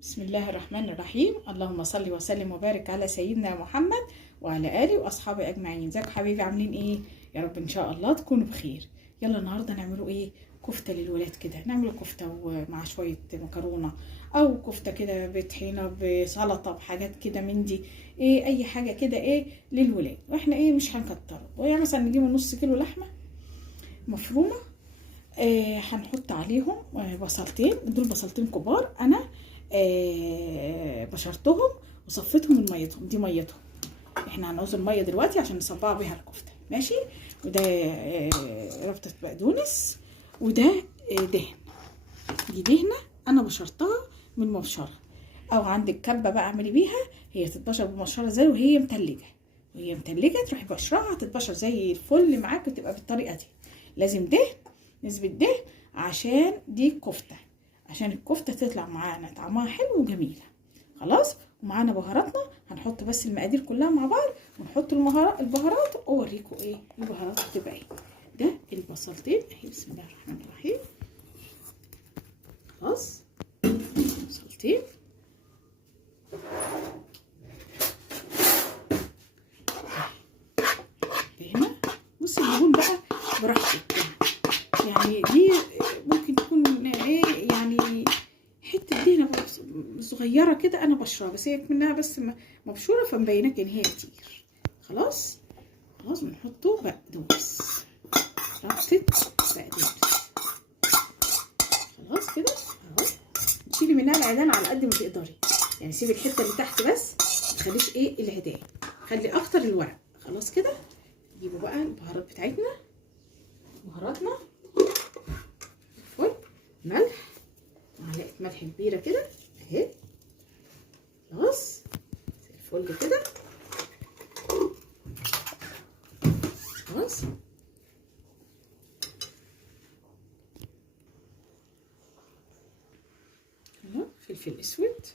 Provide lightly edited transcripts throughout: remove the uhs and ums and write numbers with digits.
بسم الله الرحمن الرحيم. اللهم صل وسلم وبارك على سيدنا محمد وعلى آله وأصحابه أجمعين. ازيكم حبايبي، عاملين ايه؟ يا رب إن شاء الله تكونوا بخير. يلا النهارده نعملوا ايه؟ كفتة للولاد كده. نعملوا كفتة ومع شوية مكرونة، أو كفتة كده بطحينة بسلطة بحاجات كده من دي. ايه أي حاجة كده ايه للولاد، واحنا ايه مش هنكتره. ويعني مثلا نجيب نص كيلو لحمة مفرومة. هنحط عليهم بصلتين. دول بصلتين كبار، انا بشرتهم وصفيتهم من ميتهم. دي ميتهم. احنا هنعوز الميه دلوقتي عشان نصبع بيها الكفته، ماشي. وده ربطه بقدونس، وده دهن. دي دهنه انا بشرتها من مبشره، او عندك كبه بقى اعملي بيها. هي تتبشر بمبشره زي وهي متلجه. وهي متلجه تروحي بشرها تتبشر زي الفل معاك، وتبقى بالطريقه دي. لازم دهن، نسبه دهن، عشان دي كفته، عشان الكفته تطلع معانا طعمها حلو وجميله. خلاص. ومعانا بهاراتنا. هنحط بس المقادير كلها مع بعض، ونحط البهارات واوريكم ايه البهارات بتبقى ايه. ده البصلتين اهي. بسم الله الرحمن الرحيم. خلاص. بصلتين. هنا بصي الليمون بقى براحتك، يعني دي ممكن تكون ايه يعني حته دهنه صغيره كده انا بشرها، بس هي منها بس مبشوره فمبيناك ان هي كتير. خلاص. خلاص بنحطه بقدونس، ربطه بقدونس. خلاص كده اهو. تشيلي منها العيدان على قد ما تقدري، يعني سيبي الحته اللي تحت بس، ما تخليش ايه العيدان، خلي اكتر الورق. خلاص كده. نجيبوا بقى البهارات بتاعتنا. بهاراتنا فل ملح، معلقه ملح كبيره كده اهي. خلاص زي الفل كده. خلاص. اهو فلفل اسود،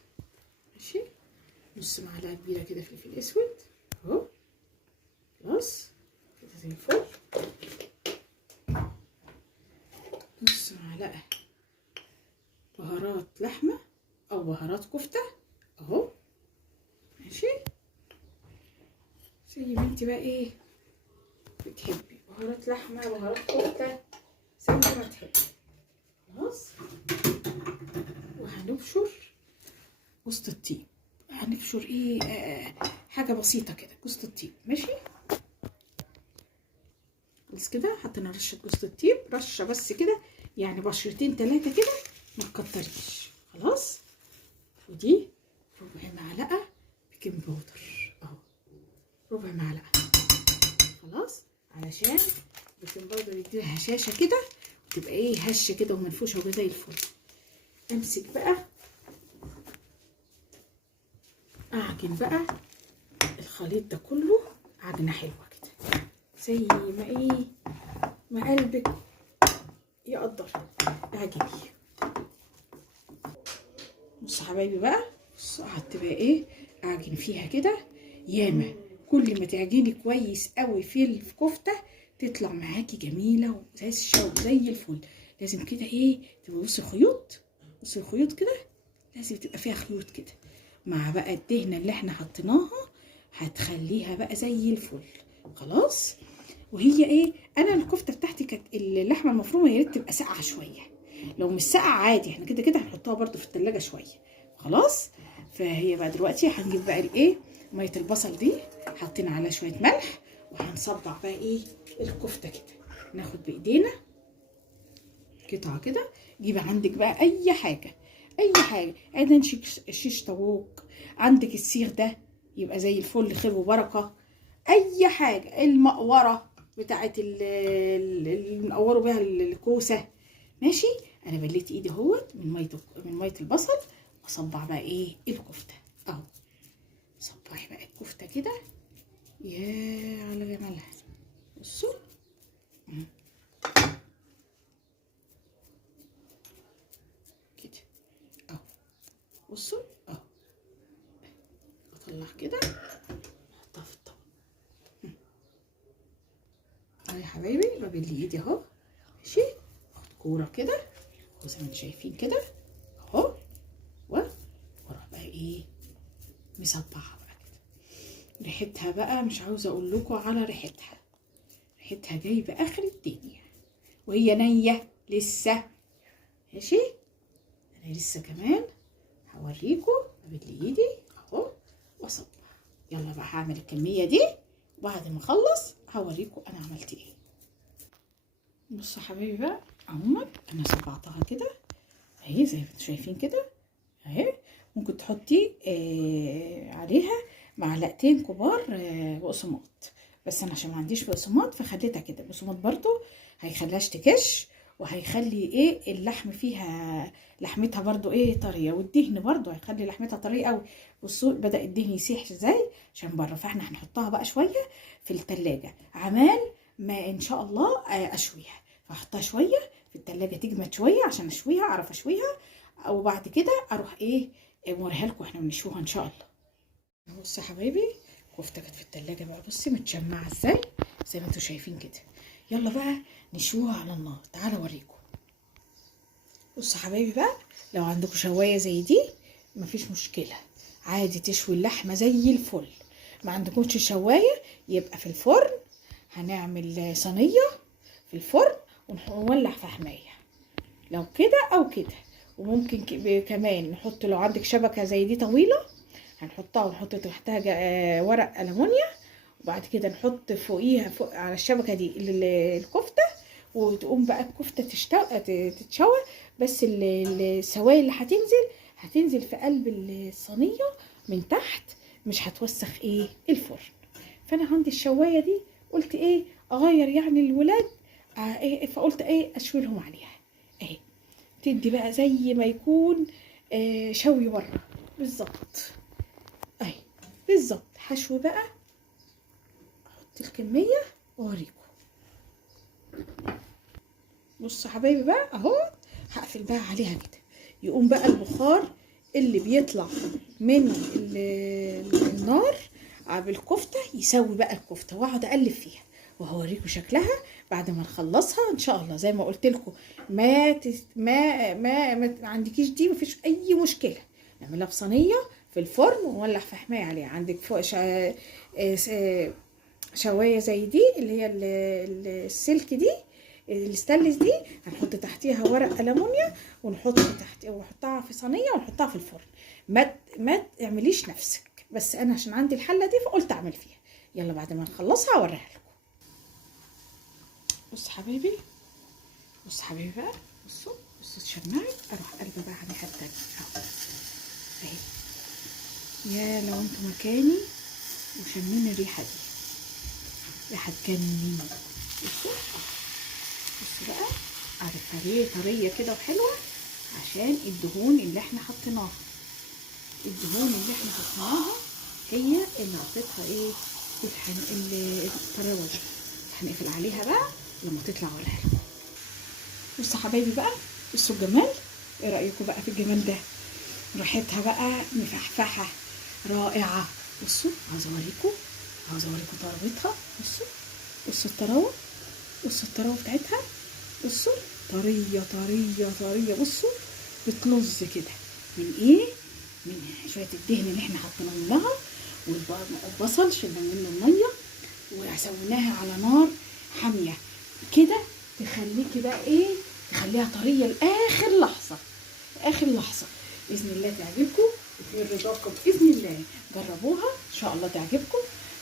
ماشي، نص معلقه كبيره كده فلفل اسود اهو. خلاص كده زي الفل. نص معلقه بهارات لحمه او بهارات كفته اهو، ماشي، زي ما انت بقى ايه بتحبي. بهارات لحمه، بهارات كفته، زي ما تحبي. خلاص. وهنبشر جوز الطيب. هنبشر ايه حاجه بسيطه كده، جوز الطيب، ماشي. بس كده حطينا رشه جوز الطيب، رشه بس كده، يعني بشرتين 3 كده، ما تكتريش. خلاص. ودي ربع معلقه بيكنج باودر اهو، ربع معلقه. خلاص. علشان البيكنج باودر يديها هشاشه كده، وتبقى ايه هشه كده ومنفوشه وزي الفل. امسك بقى اعجن بقى الخليط ده كله عجنه حلوه كده، زي ما ايه ما قلبك يقدر. اعجني. بصوا حبايبي بقى، بصوا هتبقى ايه اعجن فيها كده ياما. كل ما تعجني كويس قوي في الكفته تطلع معاكي جميله وهشه وزي الفل. لازم كده ايه تبقى بصي خيوط، بصي الخيوط كده لازم تبقى فيها خيوط كده، مع بقى الدهنه اللي احنا حطيناها هتخليها بقى زي الفل. خلاص. وهي ايه، انا الكفته بتاعتي كانت اللحمه المفرومه يا ريت تبقى ساقعه شويه. لو مش ساقعه عادي، احنا كده كده هنحطها برده في التلاجة شويه. خلاص. فهي بقى دلوقتي هنجيب بقى الايه ميه البصل دي، حاطين عليها شويه ملح، وهنصبع بقى ايه الكفته كده. ناخد بايدينا قطعه كده. جيبي عندك بقى اي حاجه، اي حاجه، عندنا شيش طاووق، عندك السيخ ده يبقى زي الفل، خير وبركه. اي حاجه، المقوره بتاعت اللي بنقوروا بيها الكوسه، ماشي. انا بليت ايدي اهوت من ميه البصل، واصبع بقى ايه الكفته اهو. صبعي بقى الكفته كده، يا على جمالها. بصوا كده اهو. بصوا اهو. اطلع كده احطها في الطبق اهو يا حبايبي. ببل ايدي اهو، ماشي. اخد كوره كده وزي ما انتم شايفين كده اهو، ايه مصبعها بقى كده. ريحتها بقى مش عاوزه اقول لكم على ريحتها. ريحتها جايبه اخر الدنيا وهي نيه لسه. ماشي، انا لسه كمان هوريكم. ابل ايدي اهو واصبع. يلا بقى هعمل الكميه دي وبعد ما اخلص هوريكم انا عملت ايه. بصوا يا حبايبي بقى اهو انا صبعتها كده اهي زي ما انتم شايفين كده اهي. ممكن تحطي عليها معلقتين كبار بقسماط، بس انا عشان ما عنديش بقسماط فخليتها كده. بقسماط برضو هيخليهاش تكش وهيخلي ايه اللحم فيها لحمتها برضو ايه طريه، والدهن برضو هيخلي لحمتها طريه قوي. بصوا بدا الدهن يسيح ازاي عشان بره. فاحنا هنحطها بقى شويه في التلاجة عمال ما ان شاء الله اشويها. فاحطها شويه في التلاجة تجمد شويه عشان اشويها اعرف اشويها، وبعد كده اروح ايه موريها لكم احنا بنشويها ان شاء الله. بصوا يا حبايبي الكفته كانت في التلاجة بقى بصي متشمعه ازاي زي ما انتم شايفين كده. يلا بقى نشويها على النار. تعالوا اوريكم. بصوا يا حبايبي بقى لو عندكم شوايه زي دي مفيش مشكله عادي تشوي اللحمه زي الفل. ما عندكمش شوايه يبقى في الفرن هنعمل صينيه في الفرن ونولع فحمايه لو كده او كده. وممكن كمان نحط لو عندك شبكه زي دي طويله هنحطها ونحط تحتها ورق ألمونيا، وبعد كده نحط فوقيها فوق على الشبكه دي الكفته، وتقوم بقى الكفته تتشوى. بس السوائل اللي هتنزل في قلب الصينيه من تحت مش هتوسخ ايه الفرن. فانا عندي الشوايه دي قلت ايه اغير يعني الولاد إيه، فقلت ايه اشوي لهم عليها اهي. تدي بقى زي ما يكون شوي بره بالظبط اهي بالظبط. هشوي بقى احط الكميه واوريكم. بصوا حبايبي بقى اهو هقفل بقى عليها كده. يقوم بقى البخار اللي بيطلع من النار بالكفته يسوي بقى الكفته، واقعد اقلب فيها وهوريكم شكلها بعد ما نخلصها ان شاء الله. زي ما قلت لكم ما عندكيش دي مفيش اي مشكله، نعملها في صينيه في الفرن ونولع فحمايه عليها. عندك فوق شوايه زي دي اللي هي السلك دي الستانلس دي هنحط تحتيها ورق ألمونيا ونحط تحت ونحطها في صينيه ونحطها في الفرن. ما تعمليش نفسك، بس انا عشان عندي الحله دي فقلت اعمل فيها. يلا بعد ما نخلصها هوريها لكم. بصوا حبايبي بقى بصوا اتشمعت اروح قلبه بقى على الناحيه التانيه اهي. يا لو انتوا مكاني وشمين الريحه دي ريحه تجنن. بصوا بقى عارفه طريه كده وحلوه عشان الدهون اللي احنا حطيناها. الدهون اللي احنا حطيناها هي اللي عطتها ايه الطراوه دي. هنقفل عليها بقى لما تطلع اوريها لكم. بصوا حبايبي بقى بصوا الجمال. ايه رايكم بقى في الجمال ده؟ ريحتها بقى مفحفحه رائعه. بصوا عاوزه اوريكم طراوتها. بصوا الطراوه بتاعتها. بصوا طريه طريه طريه. بصوا بتلظ كده من ايه من شويه الدهن اللي احنا حطيناه لها والبصل شلنا منه الميه وسويناها على نار حاميه كده تخليكي بقى ايه تخليها طريه لاخر لحظه باذن الله تعجبكم وفي رضاكم باذن الله. جربوها ان شاء الله تعجبكم.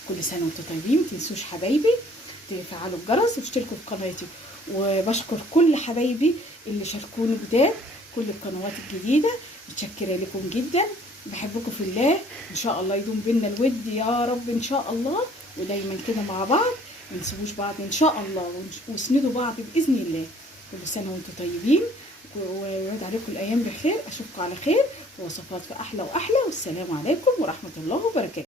كل سنه وانتم طيبين. متنسوش حبايبي تفعلوا الجرس وتشتركوا في قناتي. وبشكر كل حبايبي اللي شاركوني جداد كل القنوات الجديده. متشكره لكم جدا. بحبكم في الله. ان شاء الله يدوم بينا الود يا رب ان شاء الله، ودايما كده مع بعض ما نسيبوش بعض ان شاء الله واسندوا بعض باذن الله. كل سنه وانتم طيبين ويعود عليكم الايام بخير. اشوفكم على خير ووصفات في احلى واحلى. والسلام عليكم ورحمه الله وبركاته.